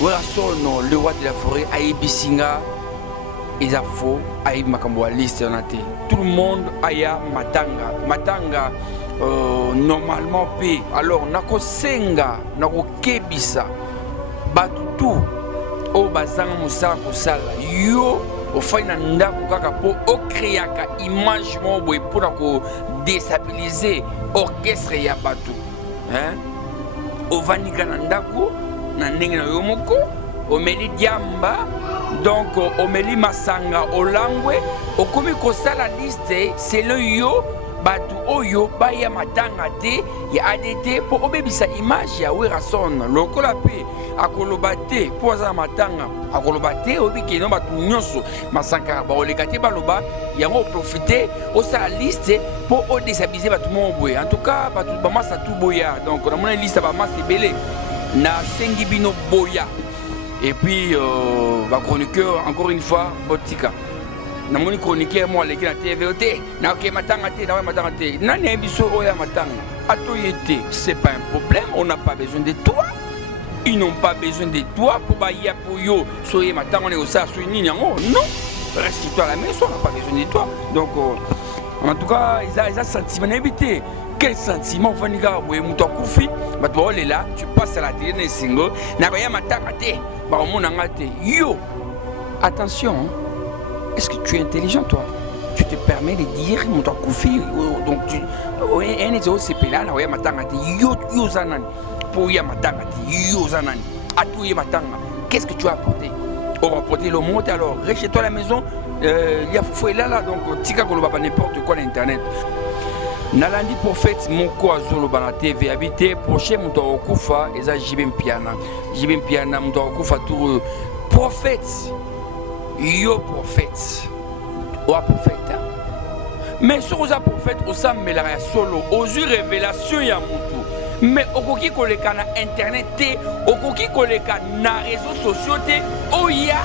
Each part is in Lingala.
Werason, le roi de la forêt, Aïbisinga, Ezafo, Aïb Makamboa, liste en athée. Tout le monde aya matanga. Matanga, normalement, paix. Alors, nako senga, nako kebisa, batutu, o bazanga musala kosala. Yo, au final, ndako kaka po, o créaka image mo boy pour nako déstabiliser orchestre ya batu. Hein? O vanika na ndako, na ndenge na yo moko, o meli diamba. Donc, Omeli Masanga Olangwe, Okomi Kosala liste, c'est le yo, Batu Oyo, Baya Matanga te, ya ADT, pour obébisa image ya Werason, Lokolape, Akolobate, Poza Matanga, Akolobate, Obiki, non, Batu Nyoso, Masanga, Baolekate Baloba, Yango profiter, Osa liste, pour déstabiliser Batu Mobwe. En tout cas, Batu Bamasa tout boya, donc, on a mon liste Bamasa Belé, na Sengibino Boya. Et puis, chroniqueur, encore une fois, Botika. Na moni chroniqueur, moi, les gars, TVOT, na ok, matanga, na matanga, na n'ebiso, oya matanga. Atoyete, c'est pas un problème, on n'a pas besoin de toi. Ils n'ont pas besoin de toi pour bailler pour yo. Soyez matanga, on est au sa, soyez ni non. Reste-toi à la maison, on n'a pas besoin de toi. Donc, en tout cas, ils ont sentiment d'éviter. Quel sentiment, Faniga, où est mon koufi, bah toi, on est là, tu passes à la télé, les singles, n'a rien matanga, bah mon angate. Yo, attention, est-ce que tu es intelligent, toi? Tu te permets de dire mon koufi, donc tu, un des autres, c'est là, n'a rien matanga, yo zanan, pour y matanga, yo zanan, à tout y matanga. Qu'est-ce que tu as apporté? On va apporter le monde, alors, reste chez toi à la maison, il y a fouet là, donc, tika koloba pas n'importe quoi l'internet. Nalandi prophète moko azoloba na TV habité prochain muto okufa eza Jibem Piana muto okufa tout prophète yo prophète wa prophète mais sur oza prophète osambela ya solo ozu révélation ya mutu mais okoki koleka na internet te okoki koleka na réseaux sociaux te oya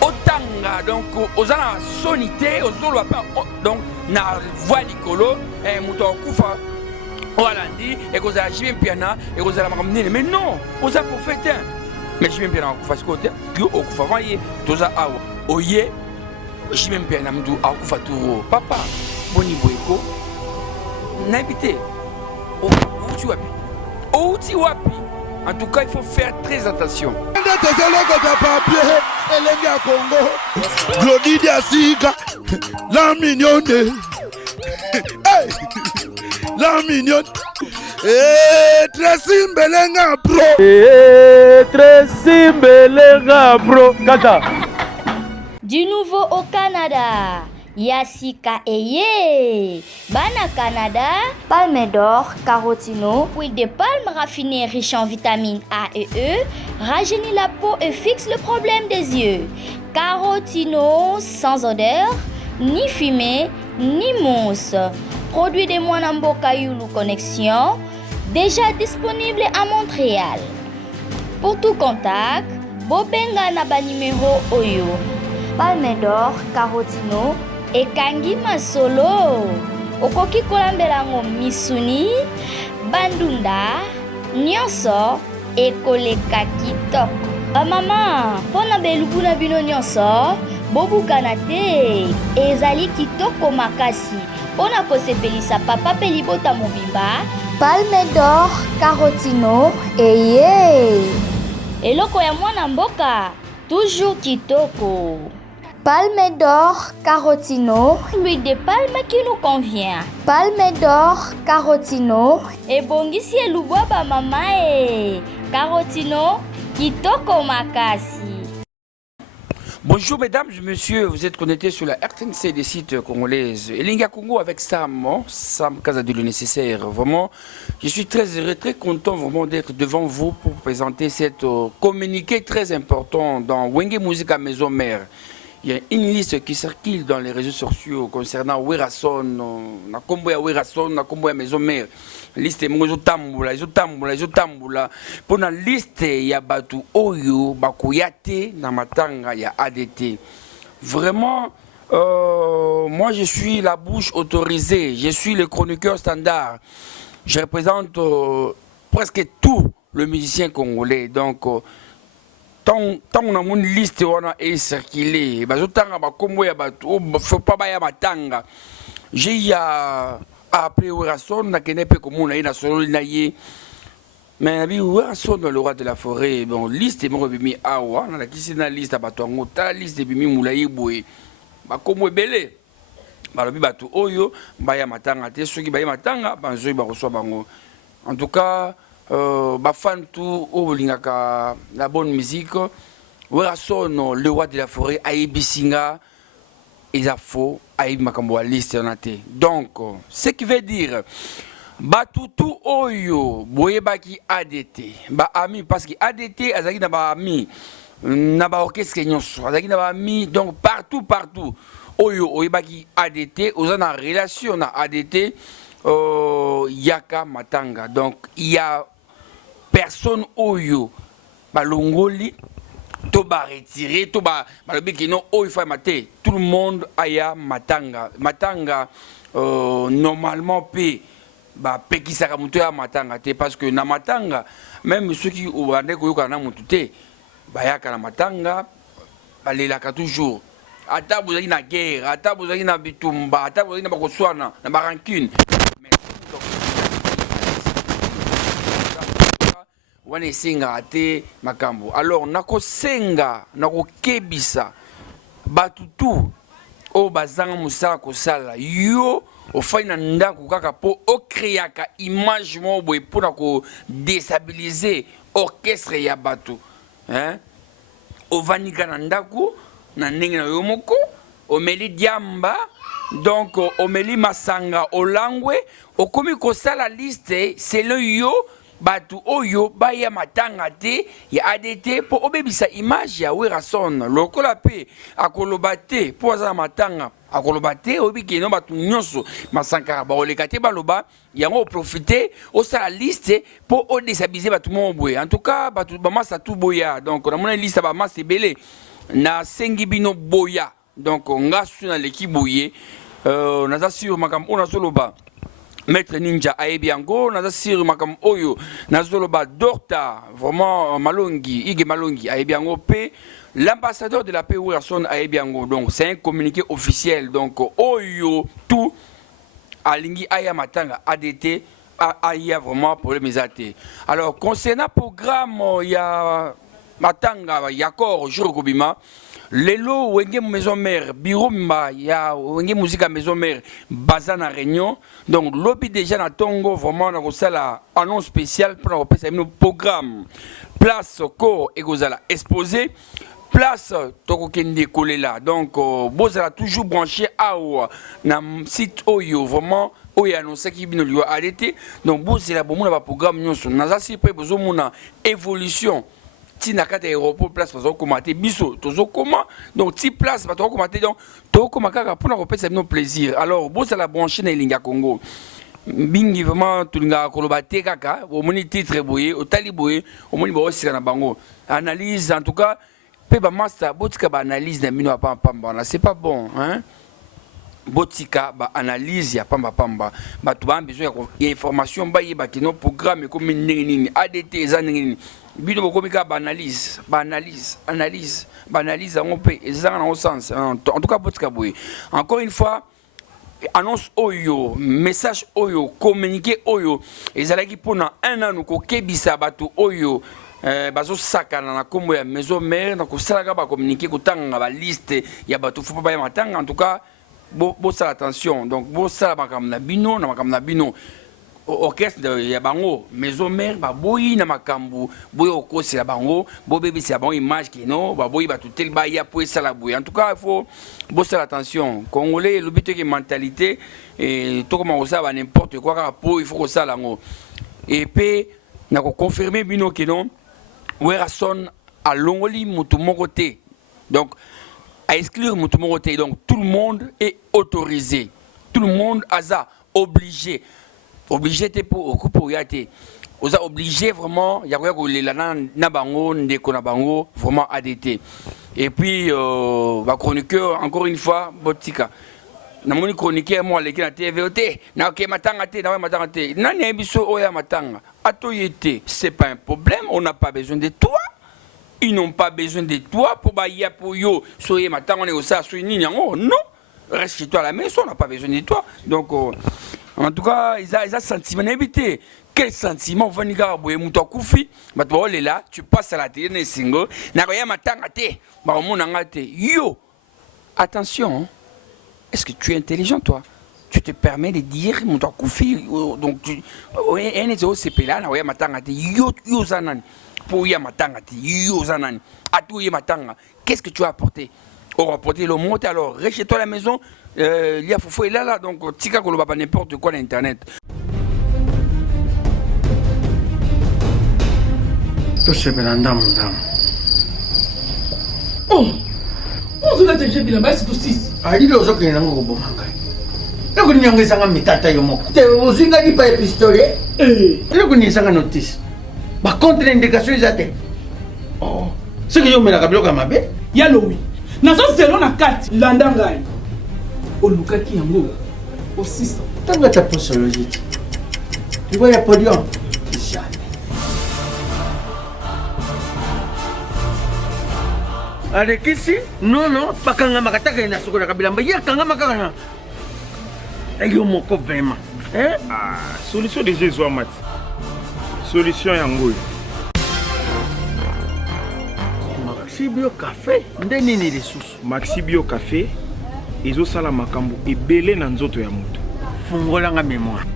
otanga donc ozana sonité ozolo pa donc na voix likolo muto okufa olandi et que ça Jibem Piana et que ça la makamnene mais non oza prophète mais Jibem Piana okufa sikote yo okufa vaye toza awa oye Jibem Piana mdu akufa tout papa boni boyeko n'habité outi wapi en tout cas il faut faire très attention. Glody Asiga, la mignonne, la mignonne, Tracy Mbelenga bro, Tracy Mbelenga bro, Kata. Du nouveau au Canada, Yasika Eye, Bana Canada, palme d'or, carotino, huile de palme raffinée riche en vitamines A et E, rajeunit la peau et fixe le problème des yeux. Carotino sans odeur, ni fumée, ni mousse. Produit de Mwanamboka Yulu Connexion, déjà disponible à Montréal. Pour tout contact, Bobenga Naba numéro Oyo. Palme d'or, carotino, et Kangi Masolo. Okoki kolambelango misuni, bandunda, nyonso, et koleka kitoko. Maman, pona belubu na bino nyonso, bobukana te, ezali kitoko makasi. Pona kosepelisa papa pe libota mobimba, palme d'or, carotino, eye. Eloko ya mwana mboka, toujours kitoko. Palme d'or, carotino, l'huile de palme qui nous convient. Palme d'or, carotino, et bongisi elubwa mama e. Carotino, kitoko makasi. Bonjour mesdames et messieurs, vous êtes connectés sur la RTNC des sites congolaises. Elinga Congo avec Sam Kazadi le nécessaire. Vraiment, je suis très heureux, très content vraiment d'être devant vous pour présenter cette communiqué très important dans Wenge Musica Maison Mère. Il y a une liste qui circule dans les réseaux sociaux concernant Werason, Nakomboya Werason, Nakomboya Maison Mère. Liste Mozo Tamboula, pour la liste, il y a Batu Oyo, Bakuyate, Namatanga, il y a ADT. Vraiment, moi je suis la bouche autorisée, je suis le chroniqueur standard. Je représente presque tout le musicien congolais. Donc, tant on a une liste wana est circulée bazotanga bakombo ya bato faut pas baya matanga j'ai ya appelé Werason na kenepe komuna ina solo na ye mais nabi Werason le roi de la forêt bon liste mo bimi awa na kisi na liste bato ngota liste bimi mulayi boye bakombo ebele balobi bato oyo baya matanga te soki baya matanga banzoi bakoswa bango en tout cas bafan tout au lingaka la bonne musique Werason le roi de la forêt aibisinga ils faux aib makambo liste on a té donc ce qui veut dire batutu oyo boyebaki ADT ba ami parce que ADT azaki na ba ami na ba orchestre nyonso azaki na ba ami donc partout oyo oyebaki ADT ozana relation na ADT yaka matanga donc il y a personne oyo balongoli to ba retirer to ba balobi ki non oyo fa maté tout le monde aya matanga normalement pe ba pekisaka muto ya matanga te parce que na matanga même ceux qui obande ko yoka na mutu te bayaka na matanga balelaka toujours ata bozali na guerre ata bozali na bitumba ata bozali na bakoswana na ba rancune wana esenga ate makambo alors nakosenga nakokebisa batutu o bazanga musala kosala yo ofai na ndako kaka po okreaka image mo boye mpona kodestabilize orchestre ya bato hein? Ovanika na ndako na ndenge na yo moko omeli diamba donc omeli masanga olangwe okomi kosala liste selon yo batu oyo baya matanga te ya ADT po obebisa image ya Werason lokola pe akoloba te po aza matanga akoloba te obiki no batu nyonso masankara ba oleka te baloba yango profiter osala liste po odesabiliser batu moboye en tout cas batu bamasa tout boya donc na mona liste ba masa belé na sengi bino boya donc ngasu na l'équipe boye naza sur makam ona soloba Maître Ninja Aebiango, naza sir makam oyo, nazoloba Dorta, vraiment Malongi, Ige Malongi Aebiango P, l'ambassadeur de la paix Werason Aebiango. Donc c'est un communiqué officiel. Donc oyo tout alingi aya matanga ADT aya vraiment pour les mesate. Alors concernant programme ya matanga yakor jour kobima lelo wenge maison mère bureau mba ya wenge musique maison mère bazana réunion donc lobby déjà na tongo vraiment na kosala annonce spéciale pour na kopesa bino programme place corps ekozala exposé place tokokende kolela donc bozala toujours branché awa na site oyo vraiment oyo annonce ki bino liwa arrêté donc bozela bomona ba programme nyonso naza si pe bozomona évolution tina kata aéroport place bazo commenter biso tozo comment donc ti place bato commenter donc to koma kaka pona ko pesa no plaisir alors bosa la brancher na linga Congo bingi vraiment tulinga koloba te kaka au moni titre boye au tali boye au moni bo sika na bango analyse en tout cas pe ba master botika ba analyse na mino pa pamba c'est pas bon hein botika ba analyse ya pamba bato ba besoin ya information ba yeba kino programme comme nini ADT za nini bino bokomika ba analyse on peut ezanga na sens en tout cas botika boye encore une fois annonce oyo message oyo communiqué oyo ezalaki pona un an ko kebisa bato oyo bazo sakana na kombo ya maison mère na ko salaka ba communiquer ko tanga ba liste ya bato faut pas ya matanga en tout cas bo ça attention donc bo ça makam na bino orchestre ya bango maison mère ba boyi na makambu boyo okosi ya bango bo bebisi ya bango image kino ba boyi ba tutel ba ya po ça la boyi en tout cas il faut bo ça attention congolais le but que mentalité et tout comment ça va n'importe quoi po il faut que ça lango et puis na ko confirmer bino kino Werason a longoli mutu mokote donc à exclure mutu mokote donc tout le monde est autorisé tout le monde a obligé te pour occuper yate oza obligé vraiment ya ko lela na bango ndeko na bango vraiment ADT et puis ba chroniqueur encore une fois botika na moni chroniqueur moi leki na TVOT na ok matanga te nani biso oya matanga atoyete c'est pas un problème on n'a pas besoin de toi ils n'ont pas besoin de toi pour bailler pour yo. Soyez maintenant on est au ça, soyez ni non. Reste chez toi à la maison, on n'a pas besoin de toi. Donc, en tout cas, ils ont sentiment d'éviter. Quel sentiment va nous faire boire mouton koufi? Bah toi on est là, tu passes à la télé, n'est single. Na rien matangate, bah au monde angate. Yo, attention, est-ce que tu es intelligent toi? Tu te permets de dire mouton koufi, donc tu, on est au CP là, na rien matangate. Yo zanan, pour y matangate, yo zanan. À tout y matanga. Qu'est-ce que tu as apporté? On va porter le monte alors, reste chez toi à la maison, il y a Fofo est là, donc tika ko pas n'importe quoi l'internet. Tout ce belanda ndam. Oh, on se l'a déjà dit là-bas, c'est tout 6. Ali lo zo kena ngo bomanga. Loko nyongeza nga mitata yo moko. Te uzinga di pa pistolet. Loko nyongeza notice. Ba contre indication izate. Oh, ce que yo mela kablo kamabe? Yalo oui. Nazo zelo na kati landa ngai. Olukaki yango au 600. Tanga ta posologie. Tu vois ya podium. Jamais. Avec ici, non, pas quand on m'a attaqué na sokola kabila mbaya quand on m'a kana. Ayo moko vraiment. Hein? Ah, solution de Jésus mat. Solution yango. Maxi Bio Café, ndeni ni lisusu. Maxi Bio Café, ezo sala makambo ebele na nzoto ya moto. Fungola nga mémoire.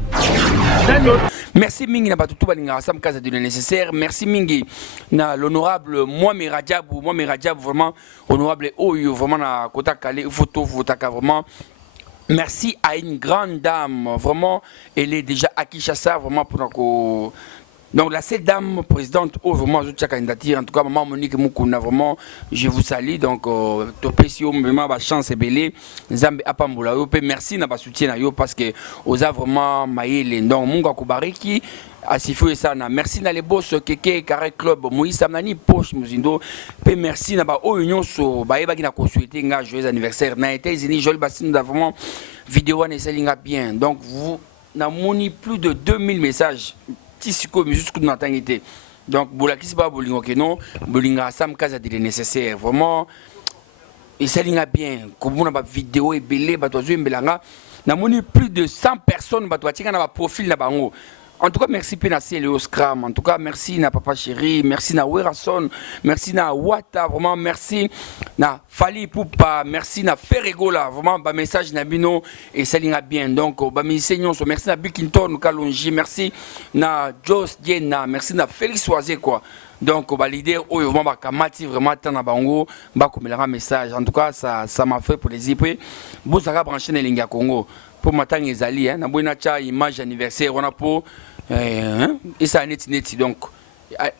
Merci Mingi na batutu balinga sam kaza de nécessaire. Merci Mingi na l'honorable Mohamed Rajab vraiment honorable Oyo vraiment na kota kale photo votaka vraiment. Merci à une grande dame vraiment elle est déjà à Kinshasa vraiment pour que donc là cette dame présidente oh vraiment je tiens candidature en tout cas maman Monique Mukuna vraiment je vous salue donc topé si on vraiment ba chance belé Nzambe apambola yo pe merci na ba soutien na yo parce que oza vraiment maïle donc munga kubariki asifo sana merci na les boss Keke Carré Club Moïse Amnani Poche Muzindo pe merci na ba oyo nyonso ba yeba ki na ko souhaiter nga joyeux anniversaire na États-Unis Joël Bassine vraiment vidéo na selinga bien donc vous na moni plus de 2000 messages tisiko jusqu'au natangité donc bolakisi ba bolingo que non bolinga sam kaza de nécessaire vraiment et ça linga bien comme on a vidéo et belé ba tozo mbelanga na moni plus de 100 personnes ba toatinga na ba profil na bango. En tout cas, merci Pénassé Léo Scram. En tout cas, merci na Papa Chéri, merci na Werason, merci na Wata, vraiment merci na Fali Poupa, merci na Ferregola, vraiment ba message na bino et ça linga bien. Donc ba missignon, merci na Bikinton Kalonji, merci na Jos Diena, merci na Félix Oisé quoi. Donc ba leader oh vraiment ba kamati vraiment tant na bango ba komelanga message. En tout cas, ça m'a fait plaisir. Puis vous ça brancher na linga Congo pour matin ezali hein na boina cha image anniversaire on a pour et ça net donc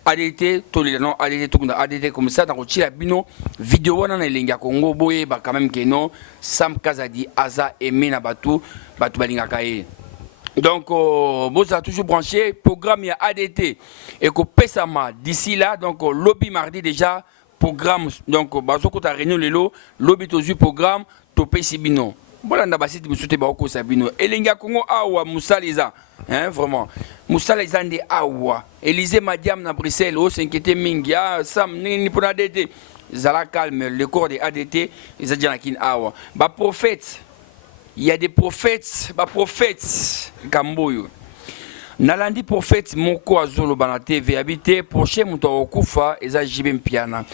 ADT tolérant ADT tout ADT comme ça dans la bino vidéo na linga Congo boye ba quand même que non Sam Kazadi Aza aimé na batu balinga kaé. Donc vous avez toujours branché programme ya ADT et que pesama d'ici là donc lobby mardi déjà programme donc bazoko ta réunion lelo lobby toujours programme topé sibino. Voilà na basiti musute ba ko sabino elenga Congo awa musaliza hein vraiment musaliza ndi awa Élysée Madiam na Bruxelles au s'inquiéter mingi ah sam ni pour ADT zala calme le corps de ADT ils ont dit awa ba prophète il y a des prophètes ba prophètes kamboyo nalandi prophète moko azolo bana TV habité prochain muto okufa eza jibempiana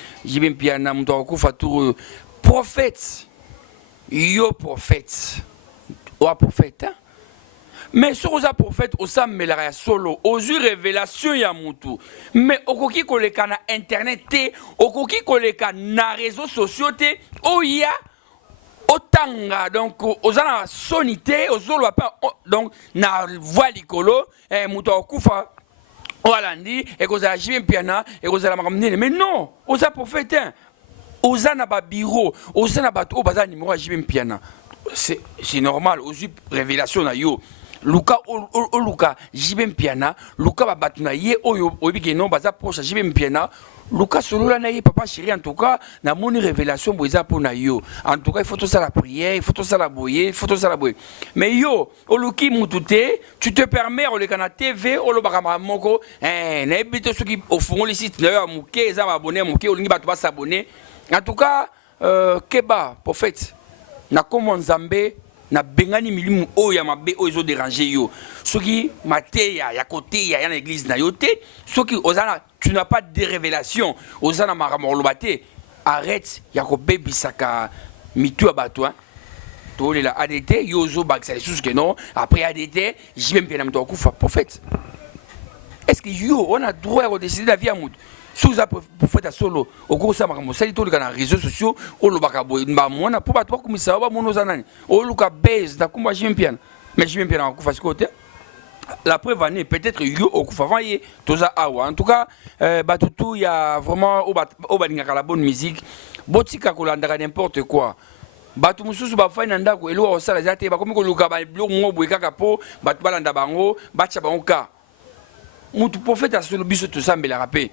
muto okufa tour prophète yo prophète ou prophète hein? Mais sur les prophètes au sam melara solo aux révélations ya mutu mais okoki koleka na internet te okoki koleka na réseaux sociaux te oya otanga donc ozana sonité ozolo pa donc na voix likolo mutu okufa olandi et kozala jimpiana et kozala makamnene mais non oza prophète hein? Oza na ba bureau, oza na bato baza numéro à JB Mpiana. C'est normal, aux révélations na yo. Luka Luka JB Mpiana, Luka ba bato na ye oyo obike non baza proche JB Mpiana, Lucas Solola na papa chéri en tout cas na moni révélation boza pour na yo. En tout cas il faut tout ça la prière, il faut tout ça la boyer, il faut tout ça la boyer. Mais yo oluki mutute, tu te permets au le kana TV au lo bakama moko na ebito soki au fond le site na muke za abonné muke olingi bato ba s'abonner. En tout cas Keba prophète na comme Nzambe na bengani milimu oya mabe oyo déranger yo soki mateya ya côté ya na église na yote soki ozana tu n'as pas de révélation ozana maramorlobate arrête ya ko bebisaka mitu abato to le la ADT yozo baksa sous que non après ADT j'y même bien mto kufa prophète est-ce que yo on a droit de décider la vie à mout sous a prophète solo au cours ça makambo sali to le kana réseaux sociaux o lo bakabo mba mona po bato bakumisa ba mono zanani o luka base na kumba j'y même bien mais j'y même bien kufa côté. La preuve en est peut-être yo okufavaye toza awa. En tout cas, batutu ya vraiment au balinga la bonne musique. Botika kolanda n'importe quoi. Batu mususu ba fai nanda ko elo osala zate ba komi ko luka ba blok ngo boyka kapo batu balanda bango bacha bango ka. Mutu prophète asolo biso to sambela rapé.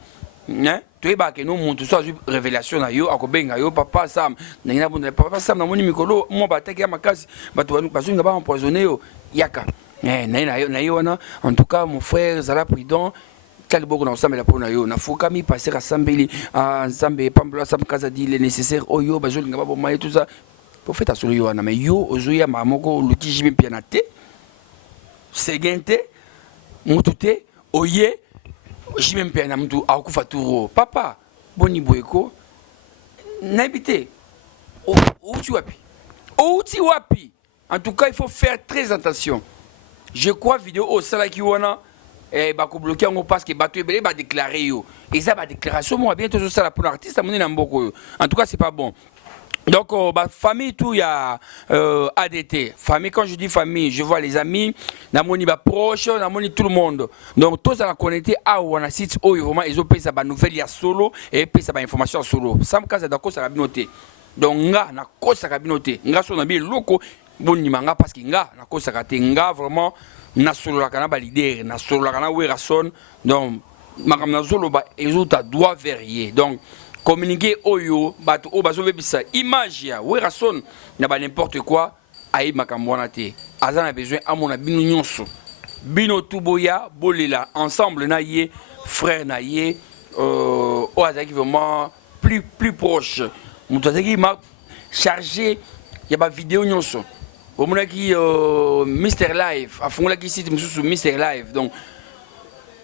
Hein? Tu ba ke no muntu so azu révélation na yo akobenga yo papa Sam. Na papa Sam na moni mikolo mo bataki ya makasi batu basunga ba empoisonner yo yaka. En tout cas, mon frère Zala Prudent, quel beau qu'on ensemble la pona yo, na fukami passer à Sambeli, à Sambe, Pambla, Sam Kazadi, les nécessaires, Oyo, Bazol, Ngaba, Maï, tout ça. Prophète à solo yo, mais yo, Ozoya, Mamoko, Luki, Jimmy Pianate, Segente, Mutute, Oye, Jimmy Pianamtu, Akufaturo, Papa, Boni Boeko, n'habité, où tu wapi? Où tu wapi? En tout cas, il faut faire très attention. Je crois vidéo au salaki wana ba ko bloquer ngo parce que bato ebele ba déclarer yo et ça ba déclaration moi bientôt ça la pour l'artiste amoni na mboko yo. En tout cas c'est pas bon. Donc ba famille tout ya ADT famille quand je dis famille je vois les amis na moni ba proche na moni tout le monde donc tous ça la connecter à wana site oyo vraiment ils ont payé ça ba nouvelle ya solo et puis ça ba information solo ça me case d'accord ça la binoté donc nga na ko ça la binoté nga so na bi loko boni manga parce que nga na ko ça ka nga vraiment na solo la kana ba leader na solo la kana wera son donc makam na solo ba ezuta doit varier donc communiquer oyo bato o bazo bebisa image ya wera son na ba n'importe quoi ayi makambo na te azana besoin amona bino nyonso bino tuboya bolela ensemble na ye frère na ye o azaki vraiment plus proche mutu azaki ma chargé ya ba vidéo nyonso au moment qui Mr Live a fondé qui site sur Mr Live donc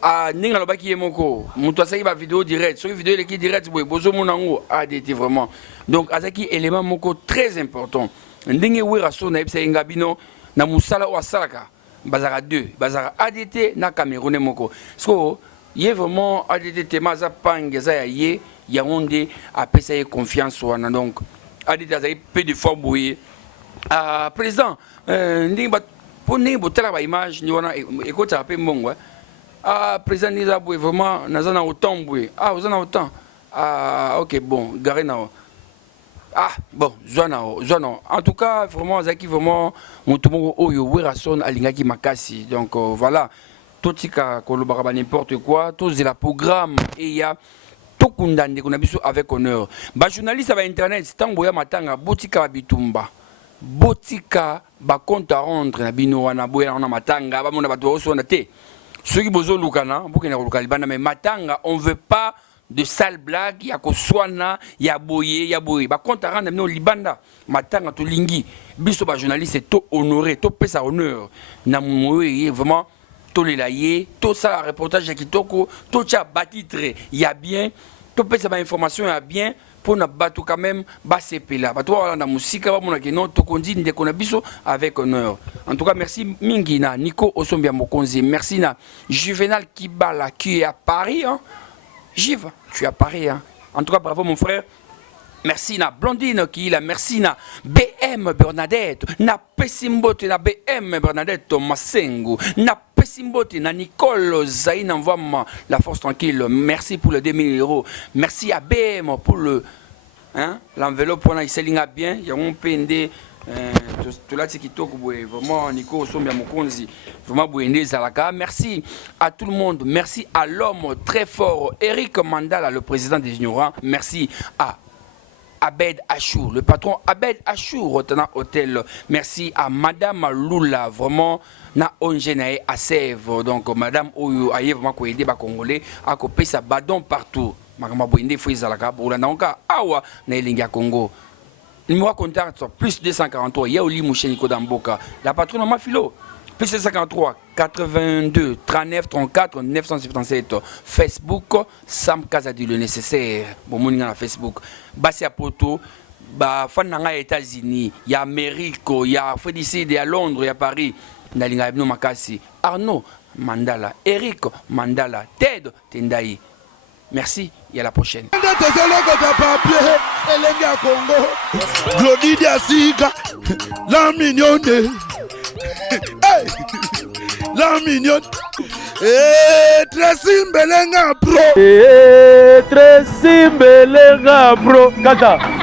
a ninga loba qui est moko mutu asaki ba vidéo direct sur vidéo qui direct boy bozo monango ADT vraiment donc azaki élément moko très important ndenge wera so na ebisa ngabino na musala o asalaka bazara 2 bazara ADT na Camerounais moko so yé vraiment ADT tema za pange za ye ya onde a pesa confiance wana donc ADT azaki peu de fois boyer président ndenge ba pour ndenge botala ba image ni wana ekota pe mbongo président Niza boy vraiment nazana autant boy ozana autant OK bon garé na bon zona en tout cas vraiment azaki vraiment mutumo oyo werason alingaki makasi donc voilà totika kolobaka ba n'importe quoi tous la programme et ya tokundande kuna biso avec honneur ba journaliste ba internet tango ya matanga botika ba bitumba botika ba compte à rendre na bino wana boya na matanga ba mona bato oso na te ceux qui bozo lukana bokena ko kalibana mais matanga on veut pas de sale blague ya ko swana ya boye ba compte à rendre no libanda matanga to lingi biso ba journaliste to honoré to pesa honneur na moye vraiment to lelaye to ça reportage kitoko to cha batitre ya bien to pesa ba information ya bien pour na bato quand même ba sepela bato wala na musika ba mona ke non to kondi ndeko na biso avec honneur. En tout cas merci mingi na Nico Osombia Mokonzi, merci na Juvenal Kibala qui est à Paris hein. Giv, tu es à Paris hein. En tout cas bravo mon frère. Merci na Blondine qui la merci na BM Bernadette na Pesimbote na BM Bernadette Masengo na Pesimbote na Nicole Zaina envoie la force tranquille. Merci pour les 2000 €. Merci à BM pour le hein l'enveloppe pour na iselinga bien ya on pende tolati kitoko boye vraiment Nico Sombia Mokonzi vraiment boyende zalaka. Merci à tout le monde, merci à l'homme très fort Eric Mandala, le président des ignorants. Merci à Abed Achour, le patron Abed Achour, Rotana Hotel. Merci à Madame Lula, vraiment na ongenae à Sèvres. Donc Madame Oyo aye vraiment ko aider ba Congolais à couper sa badon partout. Makama boyende fo izalaka pour la nonka awa na elinga Congo. Numéro contact plus 243 Yaoli Moucheniko Damboka. La patronne Mafilo plus 243 82 39 34 977. Facebook Sam Kazadi le nécessaire. Bon mon na Facebook. Basi à Poto, ba fan na États-Unis, il y a Amérique, il y a Félicide, il y a Londres, il y a Paris. Nalinga Ibno Makasi, Arnaud Mandala, Eric Mandala, Ted Tendai. Merci et à la prochaine. Glodidia Siga, la mignonne. Hey, la mignonne. Tracy Mbelenga bro. Tracy Mbelenga bro. Kata.